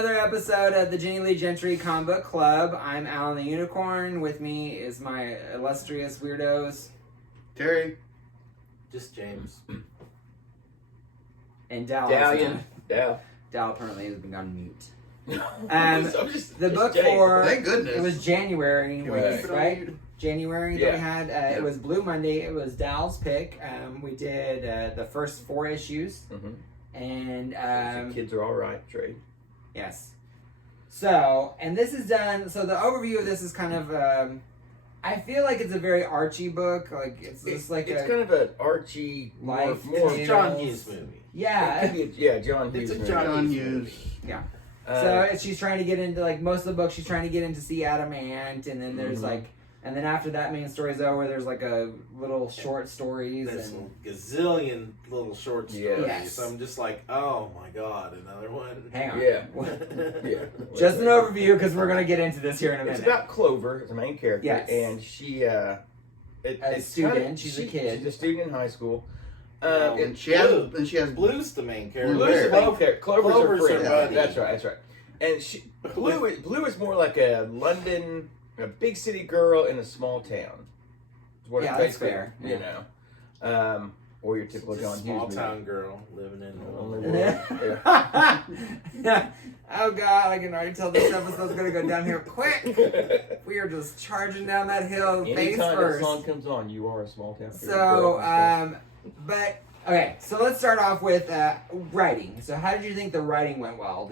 another episode of the Jenny Lee Gentry Comic Book Club. I'm Alan the Unicorn. With me is my illustrious weirdos. Terry. Just James. And Dal. Dal apparently has been on mute. The book for... Thank goodness. It was January, right? January that yeah. we had. It was Blue Monday. It was Dal's pick. We did the first 4 issues. Mm-hmm. And the kids are all right, Trey. Yes. So, and this is done. So the overview of this is kind of. I feel like it's a very Archie book. Like it's kind of an Archie life. It's a John Hughes movie. Yeah. John Hughes. It's a John Hughes movie. Yeah. So she's trying to get into most of the book. She's trying to get into see Adamant, and then there's and then after that main story's over, there's a little short stories. There's and a gazillion little short stories. Yes. So I'm just like, oh my god, another one. Hang on. Yeah. Just an overview because we're gonna get into this here in a minute. It's about Clover, the main character, yes. And she, a student. She's a kid. She's a student in high school. And she has Blue's the main character. Clover's her friend. buddy. That's right. And Blue is more like a big city girl in a small town. Yeah, that's fair. You know, or your typical Just John Hughes small movie. town girl living in the Only Oh god, I can already tell this episode's gonna go down here quick. We are just charging down that hill face Anytime first. that song comes on, you are a small town. So, but okay, so let's start off with writing. So, how did you think the writing went well?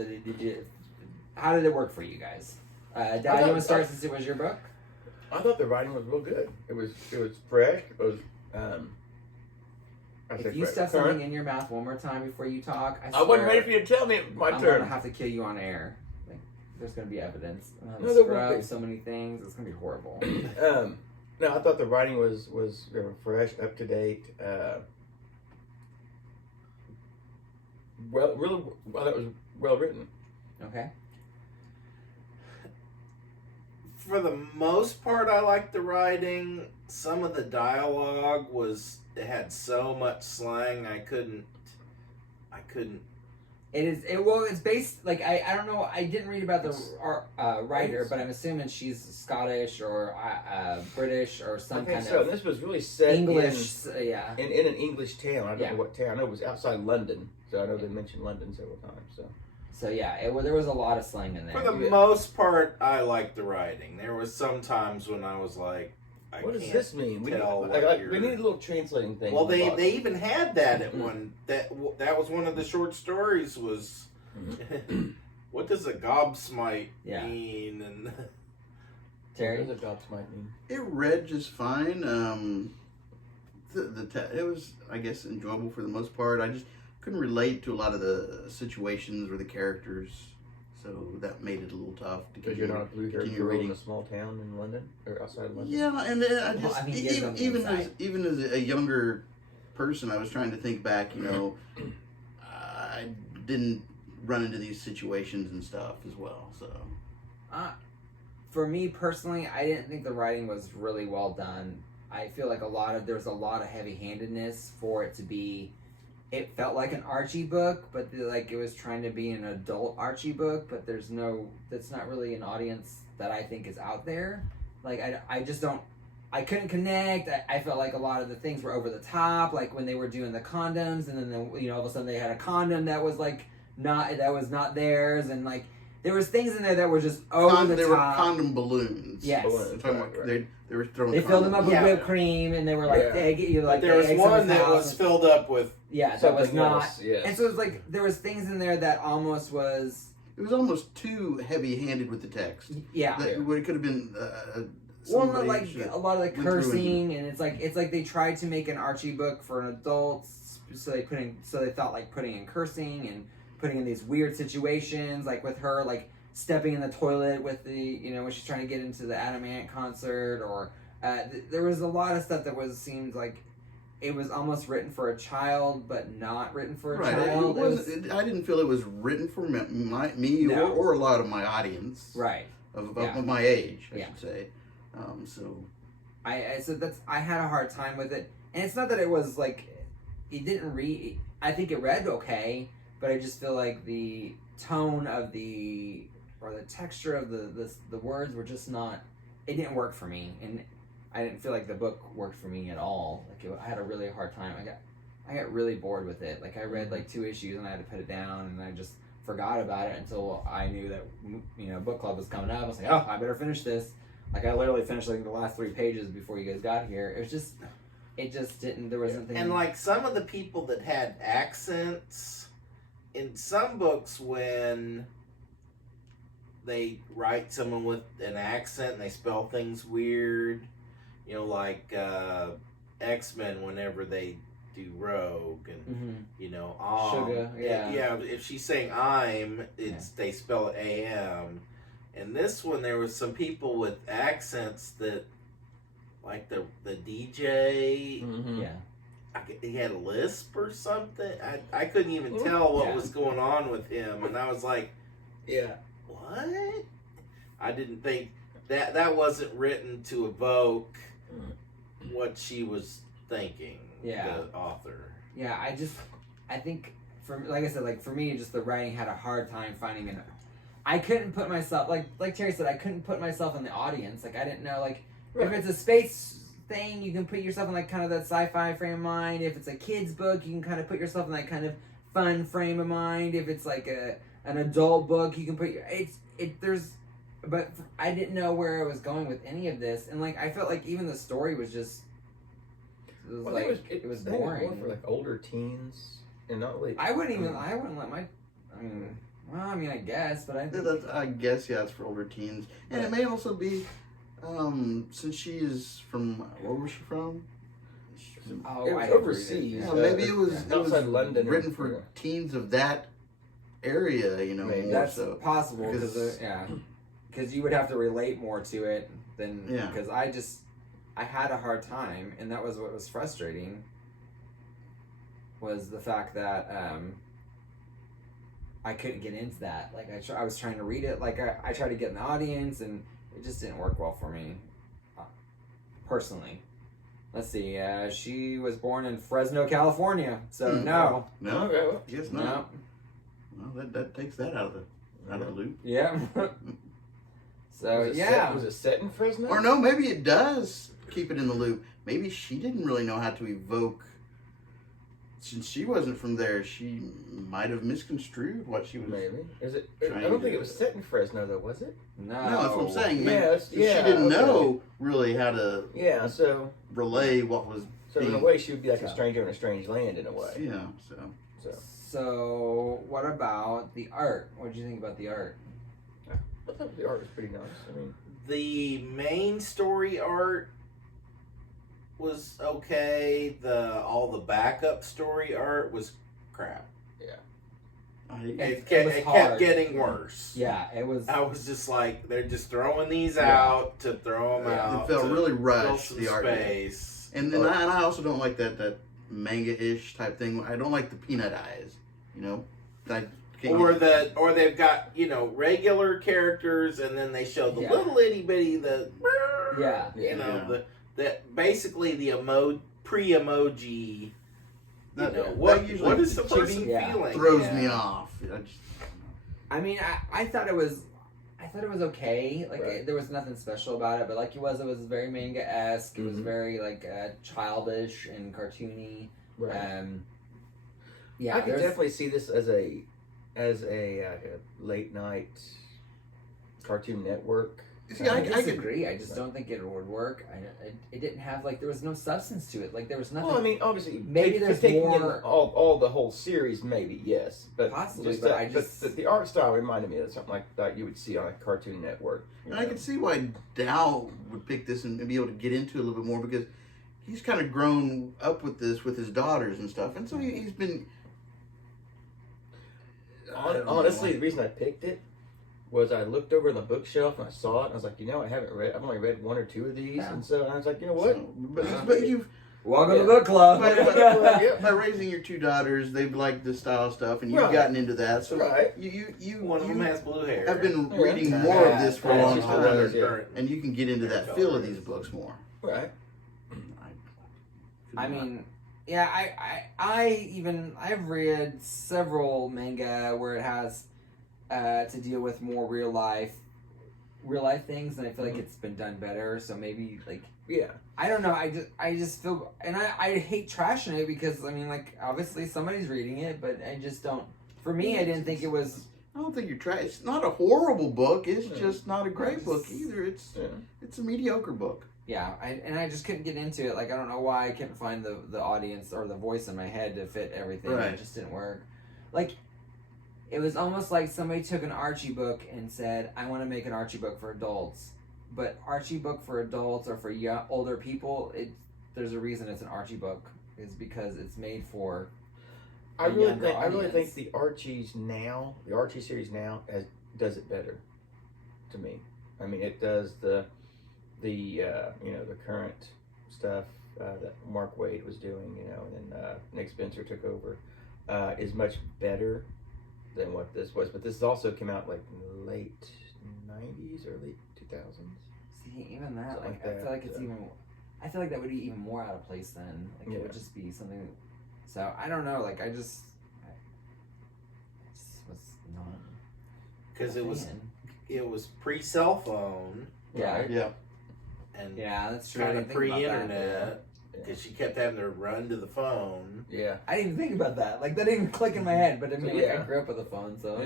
How did it work for you guys? Dad, you want to start since it was your book? I thought the writing was real good. It was fresh. It was. If you stuff something in your mouth one more time before you talk, I wasn't ready for you to tell me. My I'm turn. gonna have to kill you on air. There's gonna be evidence. No, there won't be. So many things. It's gonna be horrible. No, I thought the writing was fresh, up to date. That was well written. Okay. For the most part, I liked the writing. Some of the dialogue had so much slang I couldn't. It's based I don't know. I didn't read about the writer, but I'm assuming she's Scottish or British or some kind so. of. And this was really set English. in an English town. I don't know what town. I know it was outside London, so I know they mentioned London several times. So yeah, there was a lot of slang in there. For the most part, I liked the writing. There was some times when I was like, what does this mean? We need a little translating thing. Well, they even had that at one. That was one of the short stories. Was what does a gobsmite mean? And Terry, what does a gobsmite mean? It read just fine. It was, I guess, enjoyable for the most part. I just couldn't relate to a lot of the situations or the characters, so that made it a little tough to because you're not a blue-haired girl in a small town in London or outside London. Yeah, and then even as a younger person, I was trying to think back. You know, I didn't run into these situations and stuff as well. So, for me personally, I didn't think the writing was really well done. I feel like there's a lot of heavy-handedness for it to be. It felt like an Archie book, but it was trying to be an adult Archie book, but that's not really an audience that I think is out there. I couldn't connect. I felt like a lot of the things were over the top, like when they were doing the condoms, and then all of a sudden they had a condom that was not theirs, and there was things in there that were just over the top. There were condom balloons. Yes. They were throwing. They filled them up with whipped cream, and they were there was one that was filled up with. Yeah, that was not. Yes. And so it was there was things in there that almost was. It was almost too heavy-handed with the text. Yeah. It could have been. A lot of the cursing, and it's like they tried to make an Archie book for an adult, so they thought putting in cursing and putting in these weird situations, like with her stepping in the toilet with when she's trying to get into the Adamant concert, or there was a lot of stuff that seemed like it was almost written for a child, but not written for a child. I didn't feel it was written for me or a lot of my audience. Right. Of my age, I should say. I had a hard time with it, and it's not that it was it didn't read. I think it read okay, but I just feel like tone of the texture of the words were just not. It didn't work for me, and I didn't feel like the book worked for me at all. Like I had a really hard time. I got really bored with it. Like I read like 2 issues and I had to put it down, and I just forgot about it until I knew that book club was coming up. I was like, oh, I better finish this. Like I literally finished like the last 3 pages before you guys got here. It just didn't. There was something. And like some of the people that had accents in some books, when they write someone with an accent and they spell things weird, like X-Men whenever they do Rogue and Sugar, yeah. If she's saying I'm, they spell it AM. And this one, there was some people with accents that, like the DJ, he had a lisp or something. I couldn't even tell what was going on with him, and I was like, what? I didn't think that wasn't written to evoke what she was thinking. The author. Yeah, I think like I said, like for me, just the writing had a hard time finding an. I couldn't put myself like Terry said. I couldn't put myself in the audience. Like I didn't know if it's a space thing, you can put yourself in like kind of that sci-fi frame of mind. If it's a kid's book, you can kind of put yourself in that kind of fun frame of mind. If it's like an adult book, you can put but I didn't know where I was going with any of this, and like I felt like even the story was just. It was boring. More for like older teens, and not really. I wouldn't let my. I guess, but I guess it's for older teens, and it may also be, since she is from where was she from? It was overseas. Maybe it was outside London, written for teens of that area. Maybe that's possible because you would have to relate more to it than because I had a hard time, and that was what was frustrating, was the fact that I couldn't get into that. Like, I was trying to read it, like, I tried to get in the audience, and it just didn't work well for me, personally. Let's see, she was born in Fresno, California, so no. No, okay, guess not. No, that takes that out of the loop. Yeah. So, Was it set in Fresno? Or no, maybe it does keep it in the loop. Maybe she didn't really know how to evoke. Since she wasn't from there, she might have misconstrued what she was. Maybe. I don't think it was set in Fresno, though, was it? No, that's what I'm saying. She didn't know really how to. So relay what was. So in a way, she would be like a stranger in a strange land, in a way. Yeah. So what about the art? What did you think about the art? I thought the art was pretty nice. The main story art was okay. All the backup story art was crap. Yeah. It kept getting worse. Yeah, it was. I was just like, they're just throwing these out to throw them out. It felt really rushed. The art space. And I also don't like that manga-ish type thing. I don't like the peanut eyes. Or they've got regular characters, and then they show the little itty bitty basically the pre-emoji. What is the person feeling? Throws me off. I thought it was okay. Like there was nothing special about it, but like it was very manga-esque. It was very like childish and cartoony. Right. I could definitely see this as a late night Cartoon Network. See, I disagree. I just don't think it would work. It didn't have there was no substance to it. Like there was nothing. Well, I mean, obviously, maybe there's more. All the whole series, maybe yes, but possibly. But the art style reminded me of something like that you would see on a Cartoon Network. And I could see why Dow would pick this and be able to get into it a little bit more, because he's kind of grown up with this with his daughters and stuff, and so he's been. Honestly, the reason I picked it was I looked over in the bookshelf and I saw it and I was like, I've only read 1 or 2 of these, and so I was like, you know what? But you've welcome to the book club. By raising your 2 daughters, they've liked this style of stuff, and you've gotten into that. So you one of them has blue hair. I've been reading more of this for a long time, and you can get into that feel of these books more. Right. I've read several manga where it has to deal with more real life things, and I feel like it's been done better. So maybe like I don't know. I just feel, and I hate trashing it because I mean like obviously somebody's reading it, but I just don't. For me, I didn't think it was. I don't think you're trying. It's not a horrible book. It's just not a great book either. It's a mediocre book. Yeah, I just couldn't get into it. Like I don't know why I couldn't find the audience or the voice in my head to fit everything. Right. It just didn't work. Like it was almost like somebody took an Archie book and said, "I want to make an Archie book for adults." But Archie book for adults or for older people, there's a reason it's an Archie book. Is because it's made for. I really think the Archie series now does it better. To me, I mean, it does the current stuff that Mark Waid was doing, and then Nick Spencer took over, is much better than what this was. But this also came out like late '90s, early 2000s. See, even that, Something like that, I feel like it's even. I feel like that would be even more out of place then. Like it would just be something. So I don't know. Like I just was not. Because it was pre-cell phone. Yeah. Yeah. And that's true. kind of pre-internet. Because she kept having to run to the phone. Yeah. I didn't even think about that. Like that didn't even click in my head. But I mean, like, I grew up with a phone, so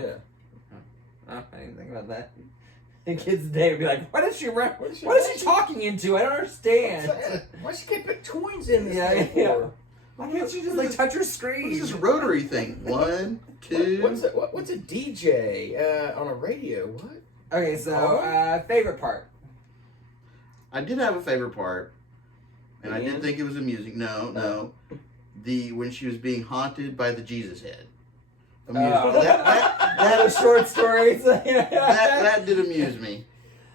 I didn't think about that. The kids today would be like, "What is she run? What is she talking into? I don't understand." Why she keep putting coins in this thing for? Why can't she just like touch her screen? What's this rotary thing? 1, 2. What's a DJ on a radio? What? Okay, so favorite part. I did have a favorite part, and I did think it was amusing. No. When she was being haunted by the Jesus head. That was short stories. that did amuse me.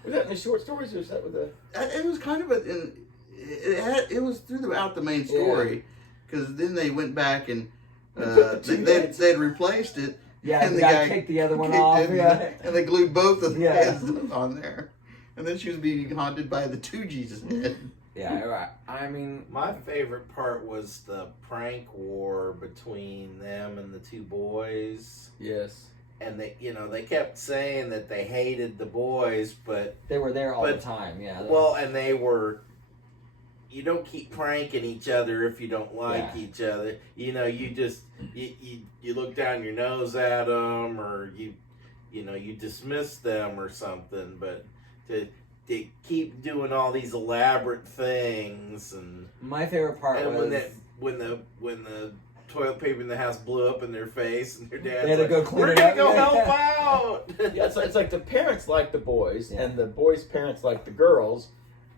Was that in the short stories, or was that with the? It was kind of it was throughout the main story, because then they went back and they'd replaced it. Yeah, and the guy kicked the other one off. And they glued both of the heads on there, and then she was being haunted by the two Jesus head. Yeah, I mean, my favorite part was the prank war between them and the two boys. Yes. And they kept saying that they hated the boys, but they were there all the time. Yeah. Well, and they were. You don't keep pranking each other if you don't like each other. You just you look down your nose at them, or you dismiss them or something. But they keep doing all these elaborate things, and my favorite part was when the toilet paper in the house blew up in their face, and their dad's they had to go clean "We're it up. gonna go help out." Yeah, it's like the parents like the boys, and the boys' parents like the girls.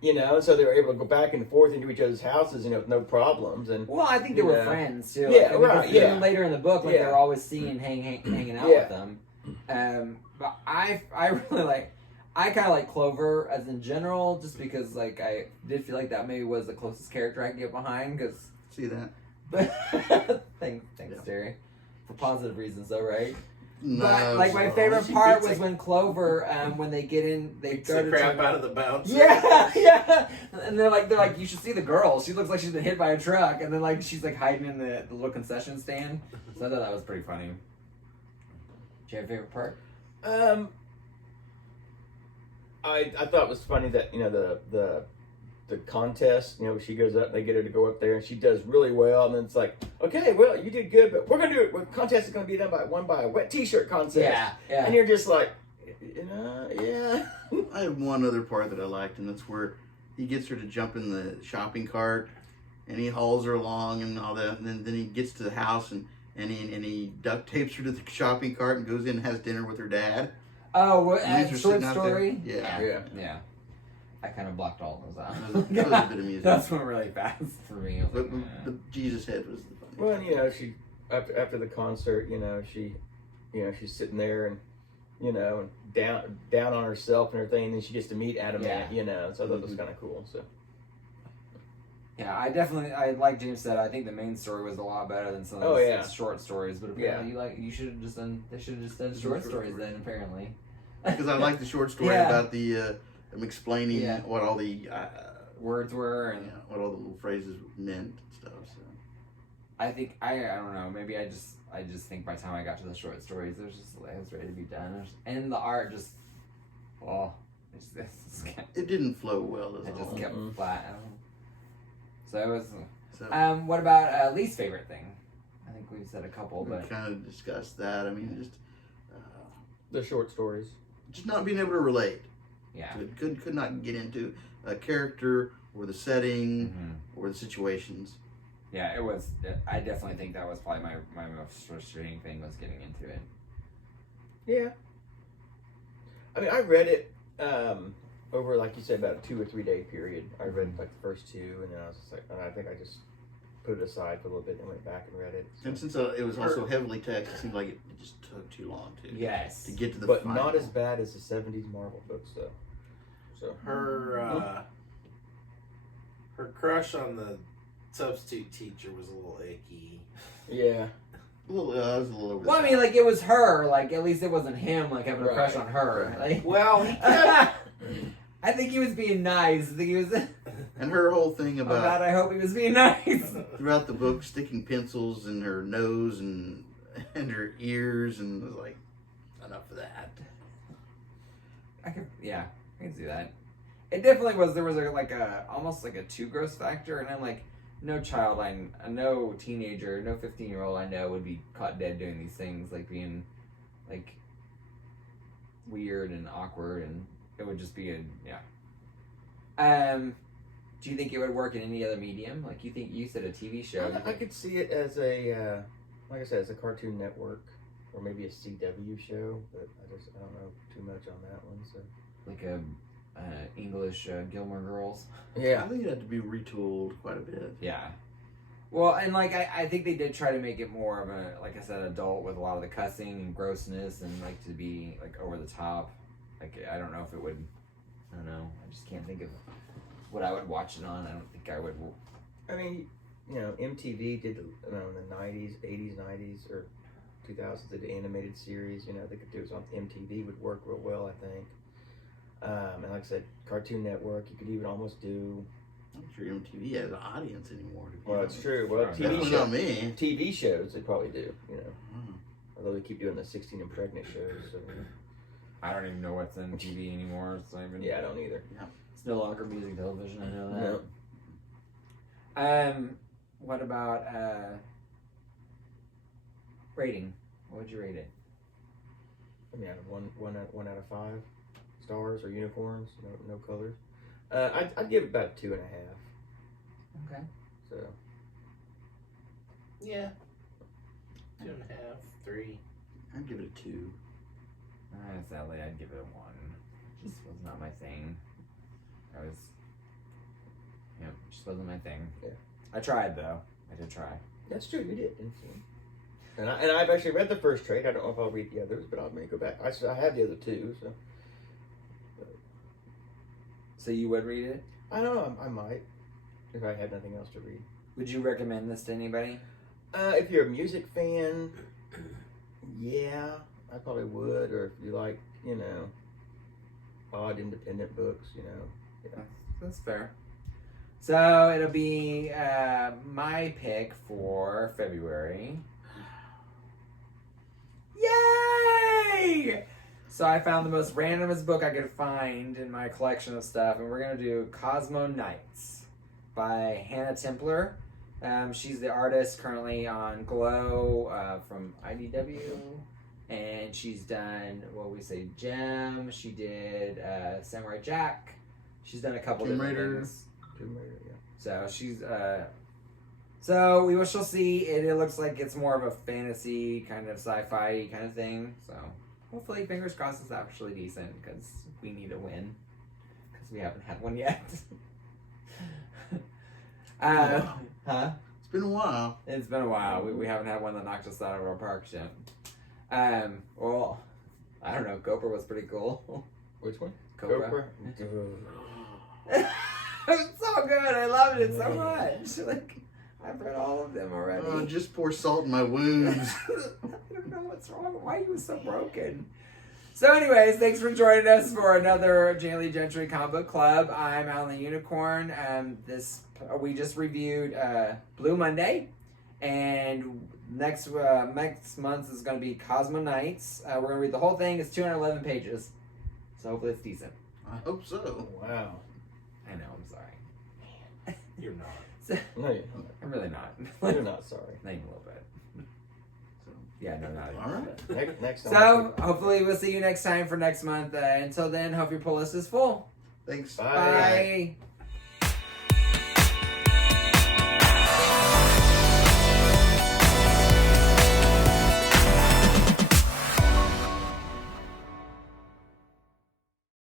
So they were able to go back and forth into each other's houses, with no problems. And well, I think they were friends too. Yeah, right. Even later in the book, they were always seen hanging out with them. But I really like. I kind of like Clover as in general, just because like I did feel like that maybe was the closest character I could get behind. Cause see that. But thanks, Terry, for positive reasons though, right? No, but like my favorite part was when Clover, when they get in, they go the crap out of the bouncer. Yeah, and they're like, you should see the girl. She looks like she's been hit by a truck, and then like she's like hiding in the little concession stand. So I thought that was pretty funny. Do you have a favorite part? I thought it was funny that the contest, she goes up and they get her to go up there and she does really well, and then it's like, okay, well, you did good, but we're gonna do it. The contest is gonna be won by a wet T-shirt contest. Yeah. And you're just like, yeah. I have one other part that I liked, and that's where he gets her to jump in the shopping cart, and he hauls her along and all that, and then he gets to the house and he duct tapes her to the shopping cart and goes in and has dinner with her dad. Oh, what? Short sitting story? Yeah. I kind of blocked all those out. That was a bit amusing. That's one really fast for me. But the Jesus head was the funny. Well, and, she after the concert, she's sitting there and down on herself and everything, and then she gets to meet Adam. So I thought that was kind of cool. So. Yeah, I like James said, I think the main story was a lot better than some of his short stories. But apparently, they should have just done short stories then. Apparently, because I like the short story about the them explaining what all the words were and what all the little phrases meant and stuff. So I think I don't know. Maybe I just think by the time I got to the short stories, I was ready to be done. And the art just, it didn't flow well. It just kept flat. So it was. So, what about least favorite thing? I think we've said a couple, but we kind of discussed that. I mean, just the short stories, just not being able to relate. Yeah, could not get into a character or the setting or the situations. Yeah, it was. I definitely think that was probably my most frustrating thing was getting into it. Yeah. I mean, I read it over, like you said, about a 2 or 3 day period. I read like the first 2, and then I was just like, and I think I just put it aside for a little bit and went back and read it. So. And since it was also heavily text, it seemed like it just took too long to get to the but final. not as bad as the 70s Marvel books, though. So her crush on the substitute teacher was a little icky. Yeah. I was a little over. Well, I mean, like it was her. Like at least it wasn't him. Like having a crush on her. Like, well, he kept... I think he was being nice. I think he was. And her whole thing Oh God, I hope he was being nice. Throughout the book, sticking pencils in her nose and her ears, and was like, enough of that. I can see that. It definitely was. There was almost like a too gross factor, and I'm like, no child, no teenager, no 15-year-old I know would be caught dead doing these things, like being like weird and awkward, and it would just be do you think it would work in any other medium? Like you said a TV show. I could see it as a, like I said, as a Cartoon Network or maybe a CW show, but I don't know too much on that one. So like a English Gilmore Girls. Yeah, I think it had to be retooled quite a bit. Yeah. Well, and like I think they did try to make it more of a, like I said, adult with a lot of the cussing and grossness and like to be like over the top. Like I don't know if it would. I don't know. I just can't think of what I would watch it on. I don't think I would. I mean, MTV did in the 90s, 80s, 90s, or 2000s did the animated series. They could do it on MTV would work real well, I think. And like I said, Cartoon Network, you could even almost do. I'm not sure MTV has an audience anymore. Well, it's true. Well, TV shows they probably do. Although they keep doing the 16 and pregnant shows. So. I don't even know what's on TV anymore. It's not even. Yeah, I don't either. Yeah. It's no longer music television. I know that. No. What about rating? What would you rate it? I mean, out of one out of 5 stars or unicorns, no colors. I'd give it about 2.5. Okay. So. Yeah. 2.5, 3. I'd give it a 2. Sadly, I'd give it a 1. It just was not my thing. It just wasn't my thing. Yeah. I tried though. I did try. That's true. You did, didn't you? And I've actually read the first trade. I don't know if I'll read the others, but I may go back. I have the other 2, so. So you would read it? I don't know. I might, if I had nothing else to read. Would you recommend this to anybody? If you're a music fan, yeah, I probably would. Or if you like, odd independent books, yeah. That's fair. So it'll be my pick for February. Yay! So I found the most randomest book I could find in my collection of stuff, and we're going to do Cosmo Nights by Hannah Templer. She's the artist currently on Glow from IDW, and she's done, Gem, she did Samurai Jack, she's done a couple different things. Tomb Raider, yeah. So she's, so we shall see. It looks like it's more of a fantasy, kind of sci-fi kind of thing, so hopefully, fingers crossed, it's actually decent, because we need a win, because we haven't had one yet. Huh? It's been a while. It's been a while. We haven't had one that knocked us out of our parks yet. Well, I don't know. Cobra was pretty cool. Which one? Cobra. It's so good. I loved it so much. Like, I've read all of them already. Oh, just pour salt in my wounds. I don't know what's wrong. Why are you so broken? So anyways, thanks for joining us for another Jenny Lee Gentry Comic Book Club. I'm Alan the Unicorn. We just reviewed Blue Monday. And next month is going to be Cosmo Nights. We're going to read the whole thing. It's 211 pages. So hopefully it's decent. I hope so. Wow. I know, I'm sorry. You're not. So, No, you're I'm really not. not. You're not sorry. Not even a little bit. Yeah, no, not even. All right. Next time. So, hopefully we'll see you next time for next month. Until then, hope your pull list is full. Thanks. Bye. Bye.